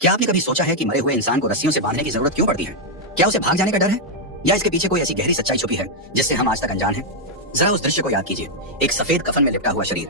क्या आपने कभी सोचा है कि मरे हुए इंसान को रस्सियों से बांधने की जरूरत क्यों पड़ती है? क्या उसे भाग जाने का डर है, या इसके पीछे कोई ऐसी गहरी सच्चाई छुपी है जिससे हम आज तक अनजान हैं? जरा उस दृश्य को याद कीजिए। एक सफेद कफन में लिपटा हुआ शरीर,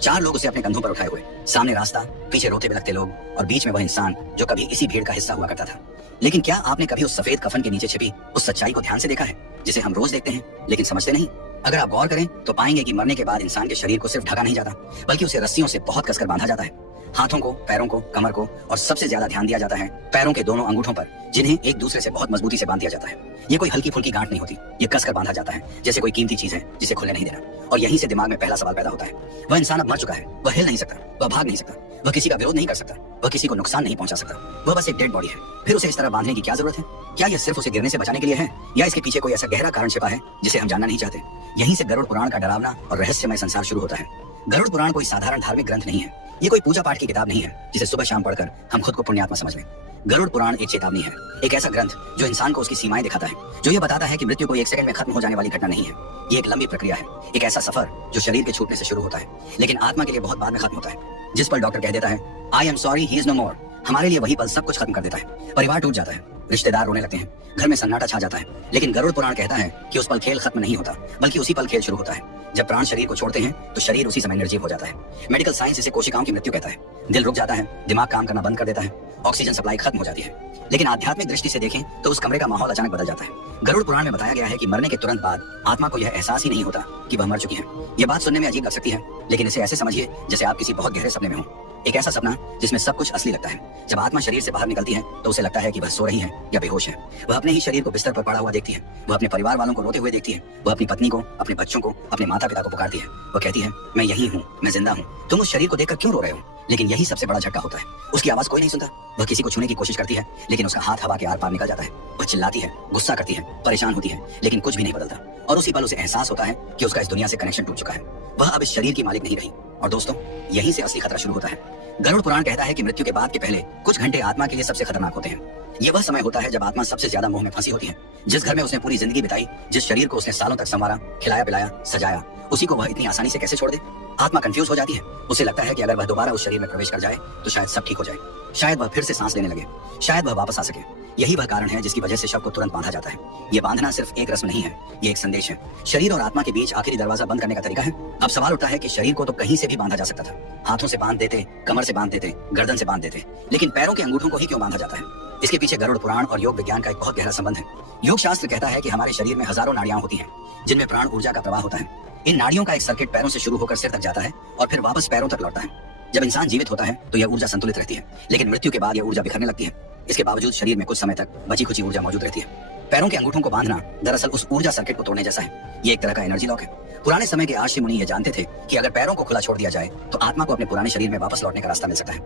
चार लोग उसे अपने कंधों पर उठाए हुए, सामने रास्ता, पीछे रोते बिलखते लोग, और बीच में वह इंसान जो कभी इसी भीड़ का हिस्सा हुआ करता था। लेकिन क्या आपने कभी उस सफेद कफन के नीचे छिपी उस सच्चाई को ध्यान से देखा है, जिसे हम रोज देखते हैं लेकिन समझते नहीं? अगर आप गौर करें तो पाएंगे कि मरने के बाद इंसान के शरीर को सिर्फ ढका नहीं जाता, बल्कि उसे रस्सियों से बहुत कसकर बांधा जाता है। हाथों को, पैरों को, कमर को, और सबसे ज्यादा ध्यान दिया जाता है पैरों के दोनों अंगूठों पर, जिन्हें एक दूसरे से बहुत मजबूती से बांध दिया जाता है। ये कोई हल्की फुल्की गांठ नहीं होती, ये कसकर बांधा जाता है जैसे कोई कीमती चीज है जिसे खुलने नहीं देना। और यहीं से दिमाग में पहला सवाल पैदा होता है। वह इंसान अब मर चुका है, वह हिल नहीं सकता, वह भाग नहीं सकता, वह किसी का विरोध नहीं कर सकता, वह किसी को नुकसान नहीं पहुंचा सकता, वह बस एक डेड बॉडी है। फिर उसे इस तरह बांधने की क्या जरूरत है? क्या यह सिर्फ उसे गिरने से बचाने के लिए है, या इसके पीछे कोई ऐसा गहरा कारण छिपा है जिसे हम जानना नहीं चाहते? यहीं से गरुड़ पुराण का डरावना और रहस्यमय संसार शुरू होता है। गरुड़ पुराण कोई साधारण धार्मिक ग्रंथ नहीं है, ये कोई पूजा पाठ की किताब नहीं है जिसे सुबह शाम पढ़कर हम खुद को पुण्यात्मा समझ लें। गरुड़ पुराण एक चेतावनी है, एक ऐसा ग्रंथ जो इंसान को उसकी सीमाएं दिखाता है, जो ये बताता है कि मृत्यु कोई एक सेकंड में खत्म हो जाने वाली घटना नहीं है। ये एक लंबी प्रक्रिया है, एक ऐसा सफर जो शरीर के छूटने से शुरू होता है लेकिन आत्मा के लिए बहुत बाद में खत्म होता है। जिस पर डॉक्टर कह देता है I am sorry he is no more, हमारे लिए वही पल सब कुछ खत्म कर देता है। परिवार टूट जाता है, रिश्तेदार रोने लगते हैं, घर में सन्नाटा छा जाता है। लेकिन गरुड़ पुराण कहता है कि उस पल खेल खत्म नहीं होता, बल्कि उसी पल खेल शुरू होता है। जब प्राण शरीर को छोड़ते हैं तो शरीर उसी समय निर्जीव हो जाता है। मेडिकल साइंस इसे कोशिकाओं की मृत्यु कहता है। दिल रुक जाता है, दिमाग काम करना बंद कर देता है, ऑक्सीजन सप्लाई खत्म हो जाती है। लेकिन आध्यात्मिक दृष्टि से देखें तो उस कमरे का माहौल अचानक बदल जाता है। गरुड़ पुराण में बताया गया है कि मरने के तुरंत बाद आत्मा को यह एहसास ही नहीं होता कि वह मर चुकी है। यह बात सुनने में अजीब लग सकती है, लेकिन इसे ऐसे समझिए जैसे आप किसी बहुत गहरे सपने में हो। एक ऐसा सपना जिसमें सब कुछ असली लगता है। जब आत्मा शरीर से बाहर निकलती है तो उसे लगता है कि वह सो रही है या बेहोश है। वह अपने ही शरीर को बिस्तर पर पड़ा हुआ देखती है, वह अपने परिवार वालों को रोते हुए देखती है, वह अपनी पत्नी को, अपने बच्चों को, अपने माता पिता को पुकारती है। वह कहती है मैं यही हूँ, मैं जिंदा हूँ, तुम उस शरीर को देखकर क्यों रो रहे हो? लेकिन यही सबसे बड़ा झटका होता है, उसकी आवाज कोई नहीं सुनता। वह किसी को छूने की कोशिश करती है लेकिन उसका हाथ हवा के आर पार निकल जाता है। वह चिल्लाती है, गुस्सा करती है, परेशान होती है, लेकिन कुछ भी नहीं बदलता। और उसी पल उसे एहसास होता है कि उसका इस दुनिया से कनेक्शन टूट चुका है, वह अब इस शरीर की मालिक नहीं रही। और दोस्तों, यहीं से असली खतरा शुरू होता है। गरुड़ पुराण कहता है कि मृत्यु के बाद के पहले कुछ घंटे आत्मा के लिए सबसे खतरनाक होते हैं। यह वह समय होता है जब आत्मा सबसे ज्यादा मोह में फंसी होती है। जिस घर में उसने पूरी जिंदगी बिताई, जिस शरीर को उसने सालों तक संवारा, खिलाया पिलाया, सजाया, उसी को वह इतनी आसानी से कैसे छोड़ दे? आत्मा कंफ्यूज हो जाती है। उसे लगता है कि अगर वह दोबारा उस शरीर में प्रवेश कर जाए तो शायद सब ठीक हो जाए, शायद वह फिर से सांस लेने लगे, शायद वह वापस आ सके। यही वह कारण है जिसकी वजह से शव को तुरंत बांधा जाता है। यह बांधना सिर्फ एक रस्म नहीं है, ये एक संदेश है। शरीर और आत्मा के बीच आखिरी दरवाजा बंद करने का तरीका है। अब सवाल उठता है कि शरीर को तो कहीं से भी बांधा जा सकता था, हाथों से बांध देते, कमर से बांध देते, गर्दन से बांध देते, लेकिन पैरों के अंगूठों को ही क्यों बांधा जाता है? इसके पीछे गरुड़ पुराण और योग विज्ञान का एक बहुत गहरा संबंध है। योग शास्त्र कहता है कि हमारे शरीर में हजारों नाड़ियां होती हैं, जिनमें प्राण ऊर्जा का प्रवाह होता है। इन नाड़ियों का एक सर्किट पैरों से शुरू होकर सिर तक जाता है और फिर वापस पैरों तक लौटता है। जब इंसान जीवित होता है तो यह ऊर्जा संतुलित रहती है, लेकिन मृत्यु के बाद यह ऊर्जा बिखरने लगती है। इसके बावजूद शरीर में कुछ समय तक बची खुची ऊर्जा मौजूद रहती है। पैरों के अंगूठों को बांधना दरअसल उस ऊर्जा सर्किट को तोड़ने जैसा है। ये एक तरह का एनर्जी लॉक है। पुराने समय के आर्षि मुनि ये जानते थे कि अगर पैरों को खुला छोड़ दिया जाए तो आत्मा को अपने पुराने शरीर में वापस लौटने का रास्ता मिल सकता है।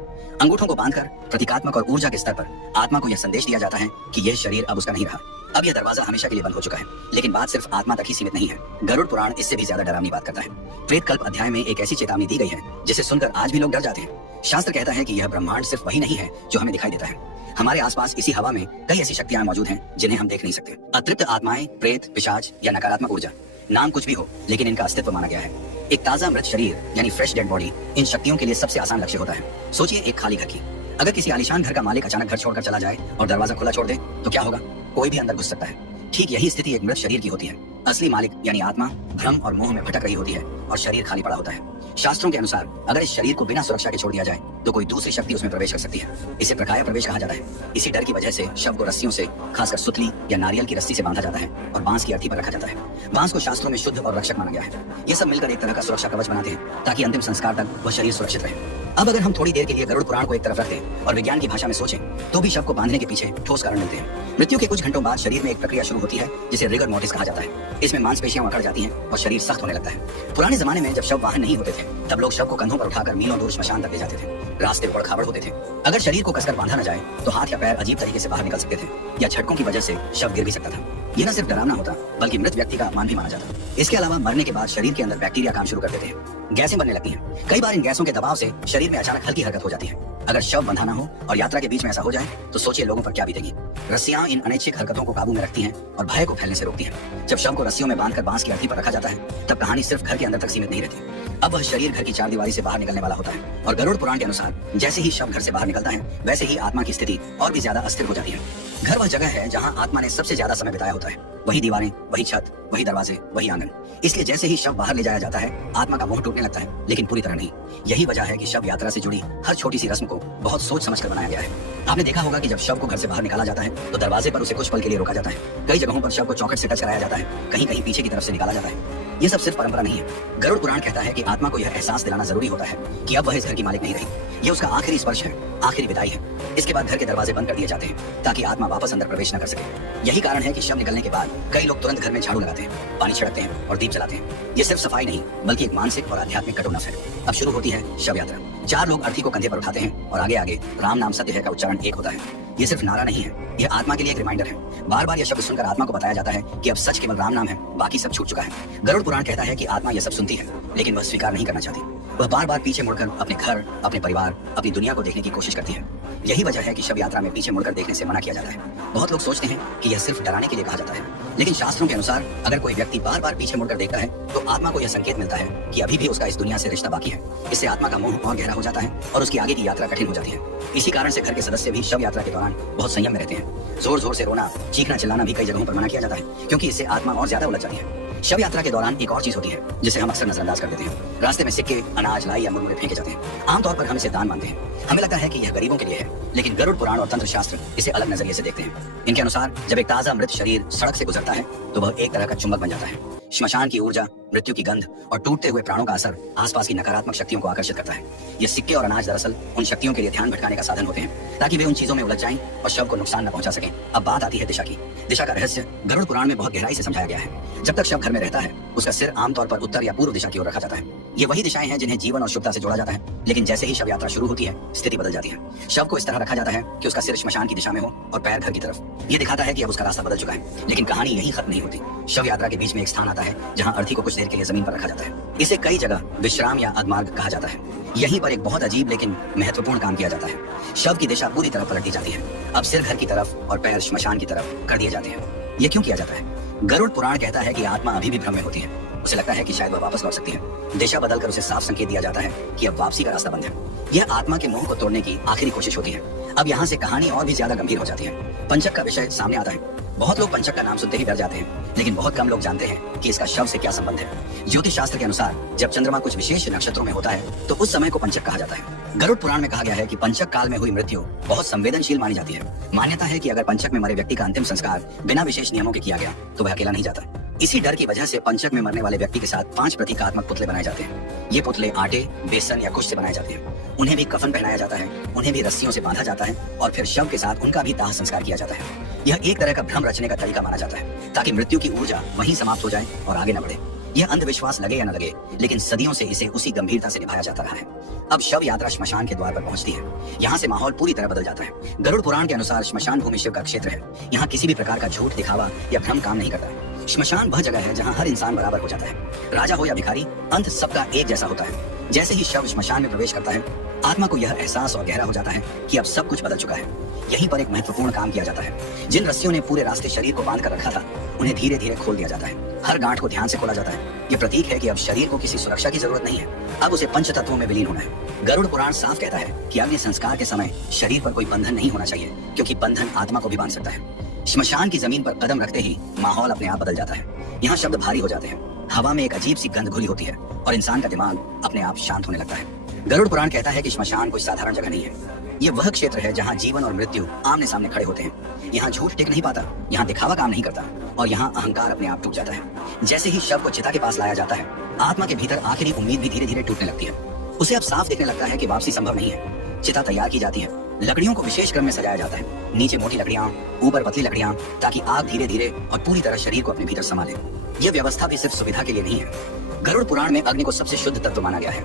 अंगूठों को बांधकर प्रतीकात्मक और ऊर्जा के स्तर पर आत्मा को यह संदेश दिया जाता है कि यह शरीर अब उसका नहीं रहा, अब यह दरवाजा हमेशा के लिए बंद हो चुका है। लेकिन बात सिर्फ आत्मा तक ही सीमित नहीं है। गरुड़ पुराण इससे भी ज्यादा डरावनी बात करता है। प्रेत कल्प अध्याय में एक ऐसी चेतावनी दी गई है जिसे सुनकर आज भी लोग डर जाते हैं। शास्त्र कहता है कि यह ब्रह्मांड सिर्फ वही नहीं है जो हमें दिखाई देता है। हमारे आसपास इसी हवा में कई ऐसी शक्तियां मौजूद हैं जिन्हें हम देख नहीं सकते। अतृप्त आत्माएं, प्रेत, पिशाच या नकारात्मक ऊर्जा, नाम कुछ भी हो, लेकिन इनका अस्तित्व माना गया है। एक ताजा मृत शरीर यानी फ्रेश डेड बॉडी इन शक्तियों के लिए सबसे आसान लक्ष्य होता है। सोचिए एक खाली घर की। अगर किसी आलीशान घर का मालिक अचानक घर छोड़कर चला जाए और दरवाजा खुला छोड़ दे तो क्या होगा? कोई भी अंदर घुस सकता है। ठीक यही स्थिति एक मृत शरीर की होती है। असली मालिक यानी आत्मा भ्रम और मोह में भटक रही होती है और शरीर खाली पड़ा होता है। शास्त्रों के अनुसार अगर इस शरीर को बिना सुरक्षा के छोड़ दिया जाए तो कोई दूसरी शक्ति उसमें प्रवेश कर सकती है। इसे प्रकाया प्रवेश कहा जाता है। इसी डर की वजह से शव को रस्सियों से, खासकर सुतली या नारियल की रस्सी से बांधा जाता है और बांस की अर्थी पर रखा जाता है। बांस को शास्त्रों में शुद्ध और रक्षक माना गया है। ये सब मिलकर एक तरह का सुरक्षा कवच बनाते हैं ताकि अंतिम संस्कार तक वह शरीर सुरक्षित रहे। अब अगर हम थोड़ी देर के लिए गरुड़ पुराण को एक तरफ रखें और विज्ञान की भाषा में सोचें तो भी शव को बांधने के पीछे ठोस कारण मिलते हैं। मृत्यु के कुछ घंटों बाद शरीर में एक प्रक्रिया शुरू होती है जिसे रिगर मोर्टिस कहा जाता है। इसमें मांसपेशियां अकड़ जाती हैं और शरीर सख्त होने लगता है। पुराने जमाने में जब शव वाहन नहीं होते थे तब लोग शव को कंधों पर उठाकर मीलों दूर श्मशान तक ले जाते थे। रास्ते बड़ खाबड़ होते थे। अगर शरीर को कसकर बांधा न जाए तो हाथ या पैर अजीब तरीके से बाहर निकल सकते थे या झटकों की वजह से शव गिर भी सकता था। यह न सिर्फ डरावना होता बल्कि मृत व्यक्ति का अपमान भी माना जाता। इसके अलावा मरने के बाद शरीर के अंदर बैक्टीरिया काम शुरू कर देते हैं, गैसें बनने लगती हैं। कई बार इन गैसों के दबाव से शरीर में अचानक हल्की हरकत हो जाती है। अगर शव बंधा ना हो और यात्रा के बीच में ऐसा हो जाए तो सोचिए लोगों पर क्या बीतेगी। रस्सियां इन अनैच्छिक हरकतों को काबू में रखती हैं और भय को फैलने से रोकती हैं। जब शव को रस्सियों में बांधकर बांस की अर्थी पर रखा जाता है तब कहानी सिर्फ घर के अंदर तक सीमित नहीं रहती। अब वह शरीर घर की चार दीवारी से बाहर निकलने वाला होता है और गरुड़ पुराण के अनुसार जैसे ही शव घर से बाहर निकलता है वैसे ही आत्मा की स्थिति और भी ज्यादा अस्थिर हो जाती है। घर वह जगह है जहाँ आत्मा ने सबसे ज्यादा समय बिताया होता है, वही दीवारें, वही छत, वही दरवाजे, वही आंगन। इसलिए जैसे ही शव बाहर ले जाया जाता है आत्मा का मोह टूटने लगता है, लेकिन पूरी तरह नहीं। यही वजह है कि शव यात्रा से जुड़ी हर छोटी सी रस्म को बहुत सोच समझ कर बनाया गया है। आपने देखा होगा कि जब शव को घर से बाहर निकाला जाता है तो दरवाजे पर उसे कुछ पल के लिए रोका जाता है। कई जगहों पर शव को चौखट से टच कराया जाता है, कहीं कहीं पीछे की तरफ से निकाला जाता है। ये सब सिर्फ परंपरा नहीं है। गरुड़ पुराण कहता है कि आत्मा को यह एहसास दिलाना जरूरी होता है कि अब वह इस घर की मालिक नहीं रही। यह उसका आखिरी स्पर्श है, आखिरी विदाई है। इसके बाद घर के दरवाजे बंद कर दिए जाते हैं ताकि आत्मा वापस अंदर प्रवेश न कर सके। यही कारण है कि शव निकलने के बाद कई लोग तुरंत घर में झाड़ू लगाते हैं, पानी छिड़कते हैं और दीप जलाते हैं। ये सिर्फ सफाई नहीं बल्कि एक मानसिक और आध्यात्मिक कटुनफ है। अब शुरू होती है शव यात्रा। चार लोग अर्थी को कंधे पर उठाते हैं और आगे आगे राम नाम सत्य है का उच्चारण एक होता है। ये सिर्फ नारा नहीं है, यह आत्मा के लिए एक रिमाइंडर है। बार बार यह शब्द सुनकर आत्मा को बताया जाता है कि अब सच केवल राम नाम है, बाकी सब छूट चुका है। गरुड़ पुराण कहता है कि आत्मा यह सब सुनती है लेकिन वह स्वीकार नहीं करना चाहती। वह बार बार पीछे मुड़कर अपने घर, अपने परिवार, अपनी दुनिया को देखने की कोशिश करती है। यही वजह है कि शव यात्रा में पीछे मुड़कर देखने से मना किया जाता है। बहुत लोग सोचते हैं कि यह सिर्फ डराने के लिए कहा जाता है, लेकिन शास्त्रों के अनुसार अगर कोई व्यक्ति बार बार पीछे मुड़कर देखता है तो आत्मा को यह संकेत मिलता है कि अभी भी उसका इस दुनिया से रिश्ता बाकी है। इससे आत्मा का मोह और गहरा हो जाता है और उसकी आगे की यात्रा कठिन हो जाती है। इसी कारण से घर के सदस्य भी शव यात्रा के दौरान बहुत संयम में रहते हैं। जोर जोर से रोना, चीखना, चिल्लाना भी कई जगहों पर मना किया जाता है क्योंकि इससे आत्मा और ज्यादा उलझ जाती है। शव यात्रा के दौरान एक और चीज होती है जिसे हम अक्सर नजरअंदाज कर देते हैं। रास्ते में सिक्के, अनाज, लाई या मुरमुरे फेंके जाते हैं। आमतौर पर हम इसे दान मानते हैं। हमें लगता है कि यह गरीबों के लिए है, लेकिन गरुड़ पुराण और तंत्र शास्त्र इसे अलग नजरिए से देखते हैं। इनके अनुसार जब एक ताजा मृत शरीर सड़क से गुजरता है तो वह एक तरह का चुंबक बन जाता है। श्मशान की ऊर्जा, मृत्यु की गंध और टूटते हुए प्राणों का असर आसपास की नकारात्मक शक्तियों को आकर्षित करता है। ये सिक्के और अनाज दरअसल उन शक्तियों के लिए ध्यान भटकाने का साधन होते हैं ताकि वे उन चीजों में उलझ जाएं और शव को नुकसान न पहुंचा सकें। अब बात आती है दिशा की। दिशा का रहस्य गरुड़ पुराण में बहुत गहराई से समझाया गया है। जब तक शव घर में रहता है उसका सिर आमतौर पर उत्तर या पूर्व दिशा की ओर रखा जाता है। ये वही दिशाएं हैं जिन्हें जीवन और शुभता से जोड़ा जाता है, लेकिन जैसे ही शव यात्रा शुरू होती है स्थिति बदल जाती है। शव को इस तरह रखा जाता है कि उसका सिर श्मशान की दिशा में हो और पैर घर की तरफ। ये दिखाता है कि अब उसका रास्ता बदल चुका है, लेकिन कहानी यही खत्म नहीं होती। शव यात्रा के बीच में एक स्थान आता है जहाँ अर्थी को कुछ देर के लिए जमीन पर रखा जाता है। इसे कई जगह विश्राम या अधमार्ग कहा जाता है। यहीं पर एक बहुत अजीब लेकिन महत्वपूर्ण काम किया जाता है। शव की दिशा पूरी तरह पलट दी जाती है। अब सिर घर की तरफ और पैर श्मशान की तरफ कर दिए जाते हैं। ये क्यों किया जाता है? गरुड़ पुराण कहता है कि आत्मा अभी भी भ्रम में होती है। उसे लगता है कि शायद वह वापस लौट सकती है। दिशा बदलकर उसे साफ संकेत दिया जाता है कि अब वापसी का रास्ता बंद है। यह आत्मा के मोह को तोड़ने की आखिरी कोशिश होती है। अब यहाँ से कहानी और भी ज्यादा गंभीर हो जाती है। पंचक का विषय सामने आता है। बहुत लोग पंचक का नाम सुनते ही डर जाते हैं, लेकिन बहुत कम लोग जानते हैं कि इसका शव से क्या संबंध है। ज्योतिष शास्त्र के अनुसार जब चंद्रमा कुछ विशेष नक्षत्रों में होता है तो उस समय को पंचक कहा जाता है। गरुड़ पुराण में कहा गया है कि पंचक काल में हुई मृत्यु बहुत संवेदनशील मानी जाती है। मान्यता है कि अगर पंचक में मरे व्यक्ति का अंतिम संस्कार बिना विशेष नियमों के किया गया तो वह अकेला नहीं जाता। इसी डर की वजह से पंचक में मरने वाले व्यक्ति के साथ 5 प्रतीकात्मक पुतले बनाए जाते हैं। ये पुतले आटे, बेसन या कुश से बनाए जाते हैं। उन्हें भी कफन पहनाया जाता है, उन्हें भी रस्सियों से बांधा जाता है और फिर शव के साथ उनका भी दाह संस्कार किया जाता है। यह एक तरह का भ्रम रचने का तरीका माना जाता है ताकि मृत्यु की ऊर्जा वहीं समाप्त हो जाए और आगे न बढ़े। यह अंधविश्वास लगे या न लगे, लेकिन सदियों से इसे उसी गंभीरता से निभाया जाता रहा है। अब शव यात्रा श्मशान के द्वार पर पहुंचती है। यहाँ से माहौल पूरी तरह बदल जाता है। गरुड़ पुराण के अनुसार श्मशान भूमि शिव का क्षेत्र है। यहाँ किसी भी प्रकार का झूठ, दिखावा या भ्रम काम नहीं करता। श्मशान वह जगह है जहाँ हर इंसान बराबर हो जाता है। राजा हो या भिखारी, अंत सबका एक जैसा होता है। जैसे ही शव श्मशान में प्रवेश करता है आत्मा को यह एहसास और गहरा हो जाता है कि अब सब कुछ बदल चुका है। यहीं पर एक महत्वपूर्ण काम किया जाता है। जिन रस्सियों ने पूरे रास्ते शरीर को बांध कर रखा था उन्हें धीरे धीरे खोल दिया जाता है। हर गांठ को ध्यान से खोला जाता है। ये प्रतीक है कि अब शरीर को किसी सुरक्षा की जरूरत नहीं है, अब उसे पंच तत्वों में विलीन होना है। गरुड़ पुराण साफ कहता है कि अग्नि संस्कार के समय शरीर पर कोई बंधन नहीं होना चाहिए, क्योंकि बंधन आत्मा को भी बांध सकता है। श्मशान की जमीन पर कदम रखते ही माहौल अपने आप बदल जाता है। यहाँ शब्द भारी हो जाते हैं, हवा में एक अजीब सी गंध घुली होती है और इंसान का दिमाग अपने आप शांत होने लगता है। गरुड़ पुराण कहता है कि श्मशान कोई साधारण जगह नहीं है। ये वह क्षेत्र है जहाँ जीवन और मृत्यु आमने सामने खड़े होते हैं। यहाँ झूठ टिक नहीं पाता, यहाँ दिखावा काम नहीं करता और यहाँ अहंकार अपने आप टूट जाता है। जैसे ही शव को चिता के पास लाया जाता है आत्मा के भीतर आखिरी उम्मीद भी धीरे धीरे टूटने लगती है। उसे अब साफ दिखने लगता है कि वापसी संभव नहीं है। चिता तैयार की जाती है, लकड़ियों को विशेष क्रम में सजाया जाता है। नीचे मोटी लकड़ियां, ऊपर पतली लकड़ियां, ताकि आग धीरे धीरे और पूरी तरह शरीर को अपने भीतर समा ले। यह व्यवस्था भी सिर्फ सुविधा के लिए नहीं है। गरुड़ पुराण में अग्नि को सबसे शुद्ध तत्व माना गया है।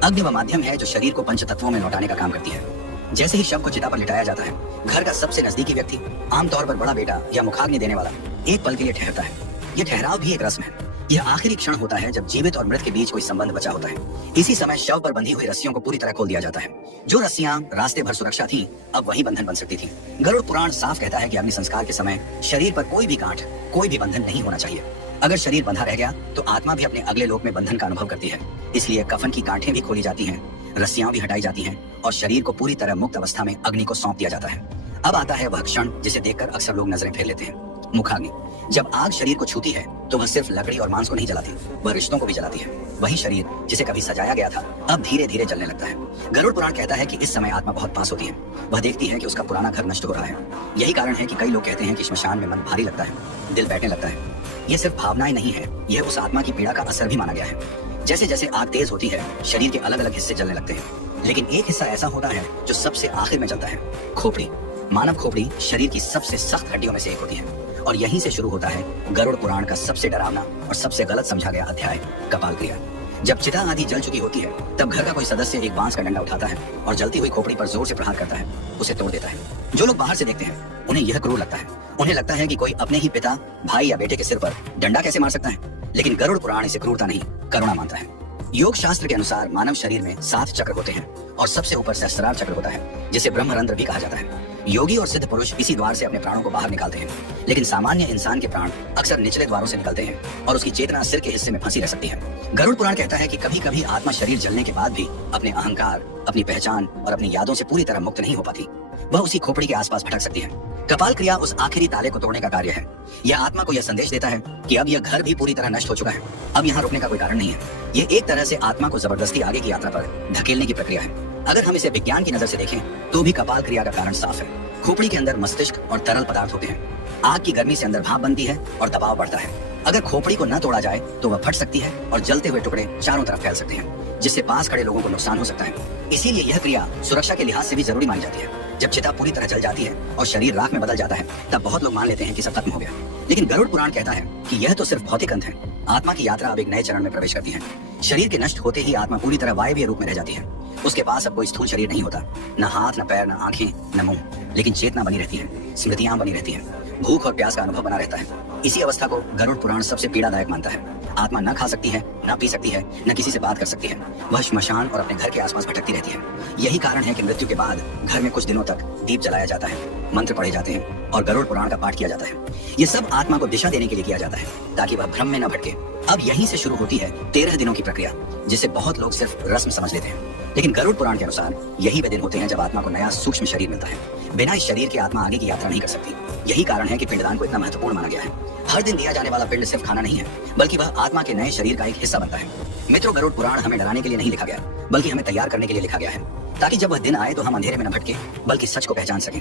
अग्नि वह माध्यम है जो शरीर को पंच तत्वों में लौटाने का काम करती है। जैसे ही शव को चिता पर लिटाया जाता है घर का सबसे नजदीकी व्यक्ति, आमतौर पर बड़ा बेटा या मुखाग्नि देने वाला, एक पल के लिए ठहरता है। यह ठहराव भी एक रस्म है। यह आखिरी क्षण होता है जब जीवित और मृत के बीच कोई संबंध बचा होता है। इसी समय शव पर बंधी हुई रस्सियों को पूरी तरह खोल दिया जाता है। जो रस्सियां रास्ते भर सुरक्षा थी अब वही बंधन बन सकती थी। गरुड़ पुराण साफ कहता है कि अग्नि संस्कार के समय शरीर पर कोई भी गांठ, कोई भी बंधन नहीं होना चाहिए। अगर शरीर बंधा रह गया तो आत्मा भी अपने अगले लोक में बंधन का अनुभव करती है। इसलिए कफन की गांठें भी खोली जाती हैं, रस्सियां भी हटाई जाती हैं और शरीर को पूरी तरह मुक्त अवस्था में अग्नि को सौंप दिया जाता है। अब आता है वह क्षण जिसे देखकर अक्सर लोग नजरें फेर लेते हैं, मुखाग्नि। जब आग शरीर को छूती है तो वह सिर्फ लकड़ी और मांस को नहीं जलाती, वह रिश्तों को भी जलाती है। वही शरीर जिसे कभी सजाया गया था अब धीरे धीरे जलने लगता है। गरुड़ पुराण कहता है कि इस समय आत्मा बहुत पास होती है। वह देखती है कि उसका पुराना घर नष्ट हो रहा है। यही कारण है कि कई लोग कहते हैं कि श्मशान में मन भारी लगता है, दिल बैठने लगता है। यह सिर्फ भावनाएं नहीं है, यह उस आत्मा की पीड़ा का असर भी माना गया है। जैसे जैसे आग तेज होती है शरीर के अलग अलग हिस्से जलने लगते हैं, लेकिन एक हिस्सा ऐसा होता है जो सबसे आखिर में जलता है, खोपड़ी। मानव खोपड़ी शरीर की सबसे सख्त हड्डियों में से एक होती है और यहीं से शुरू होता है गरुड़ पुराण का सबसे डरावना और सबसे गलत समझा गया अध्याय, कपाल क्रिया। जब चिता आदि जल चुकी होती है तब घर का कोई सदस्य एक बांस का डंडा उठाता है और जलती हुई खोपड़ी पर जोर से प्रहार करता है, उसे तोड़ देता है। जो लोग बाहर से देखते हैं उन्हें यह क्रूर लगता है। उन्हें लगता है कि कोई अपने ही पिता, भाई या बेटे के सिर पर डंडा कैसे मार सकता है, लेकिन गरुड़ पुराण इसे क्रूरता नहीं, करुणा मानता है। योग शास्त्र के अनुसार मानव शरीर में 7 चक्र होते हैं और सबसे ऊपर सहस्त्रार चक्र होता है, जिसे ब्रह्मरंध्र भी कहा जाता है। योगी और सिद्ध पुरुष इसी द्वार से अपने प्राणों को बाहर निकालते हैं, लेकिन सामान्य इंसान के प्राण अक्सर निचले द्वारों से निकलते हैं और उसकी चेतना सिर के हिस्से में फंसी रह सकती है। गरुड़ पुराण कहता है कि कभी कभी आत्मा शरीर जलने के बाद भी अपने अहंकार, अपनी पहचान और अपनी यादों से पूरी तरह मुक्त नहीं हो पाती। वह उसी खोपड़ी के आसपास भटक सकती है। कपाल क्रिया उस आखिरी ताले को तोड़ने का कार्य है। यह आत्मा को यह संदेश देता है कि अब यह घर भी पूरी तरह नष्ट हो चुका है, अब यहाँ रुकने का कोई कारण नहीं है। यह एक तरह से आत्मा को जबरदस्ती आगे की यात्रा पर धकेलने की प्रक्रिया है। अगर हम इसे विज्ञान की नजर से देखें तो भी कपाल क्रिया का कारण साफ है। खोपड़ी के अंदर मस्तिष्क और तरल पदार्थ होते हैं। आग की गर्मी से अंदर भाप बनती है और दबाव बढ़ता है। अगर खोपड़ी को न तोड़ा जाए तो वह फट सकती है और जलते हुए टुकड़े चारों तरफ फैल सकते हैं, जिससे पास खड़े लोगों को नुकसान हो सकता है। इसीलिए यह क्रिया सुरक्षा के लिहाज से भी जरूरी मानी जाती है। जब चिता पूरी तरह जल जाती है और शरीर राख में बदल जाता है तब बहुत लोग मान लेते हैं कि सब खत्म हो गया, लेकिन गरुड़ पुराण कहता है कि यह तो सिर्फ भौतिक अंत है। आत्मा की यात्रा अब एक नए चरण में प्रवेश करती है। शरीर के नष्ट होते ही आत्मा पूरी तरह वायवीय रूप में रह जाती है। उसके पास अब कोई स्थूल शरीर नहीं होता, न हाथ, न पैर, न आंखें, न मुंह, लेकिन चेतना बनी रहती है, स्मृतियां बनी रहती हैं, भूख और प्यास का अनुभव बना रहता है। इसी अवस्था को गरुड़ पुराण सबसे पीड़ादायक मानता है। आत्मा न खा सकती है, न पी सकती है, न किसी से बात कर सकती है। वह श्मशान और अपने घर के आसपास भटकती रहती है। यही कारण है कि मृत्यु के बाद घर में कुछ दिनों तक दीप जलाया जाता है, मंत्र पढ़े जाते हैं और गरुड़ पुराण का पाठ किया जाता है। ये सब आत्मा को दिशा देने के लिए किया जाता है ताकि वह भ्रम में न भटके। अब यहीं से शुरू होती है 13 दिनों की प्रक्रिया, जिसे बहुत लोग सिर्फ रस्म समझ लेते हैं, लेकिन गरुड़ पुराण के अनुसार यही वे दिन होते हैं जब आत्मा को नया सूक्ष्म शरीर मिलता है। बिना इस शरीर के आत्मा आगे की यात्रा नहीं कर सकती। यही कारण है कि पिंडदान को इतना महत्वपूर्ण माना गया है। हर दिन दिया जाने वाला पिंड सिर्फ खाना नहीं है, बल्कि वह आत्मा के नए शरीर का एक हिस्सा बनता है। मित्रों, गरुड़ पुराण हमें डराने के लिए नहीं लिखा गया, बल्कि हमें तैयार करने के लिए लिखा गया है, ताकि जब वह दिन आए तो हम अंधेरे में न भटके, बल्कि सच को पहचान सकें।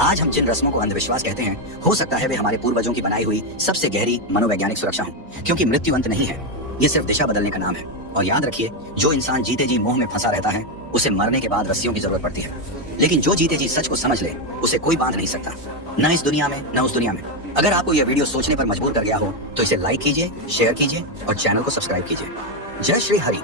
आज हम जिन रस्मों को अंधविश्वास कहते हैं, हो सकता है वे हमारे पूर्वजों की बनाई हुई सबसे गहरी मनोवैज्ञानिक सुरक्षा हो, क्योंकि मृत्यु अंत नहीं है, ये सिर्फ दिशा बदलने का नाम है। और याद रखिए, जो इंसान जीते जी मोह में फंसा रहता है उसे मरने के बाद रस्सियों की जरूरत पड़ती है, लेकिन जो जीते जी सच को समझ ले उसे कोई बांध नहीं सकता, न इस दुनिया में न उस दुनिया में। अगर आपको यह वीडियो सोचने पर मजबूर कर गया हो तो इसे लाइक कीजिए, शेयर कीजिए और चैनल को सब्सक्राइब कीजिए। जय श्री हरि।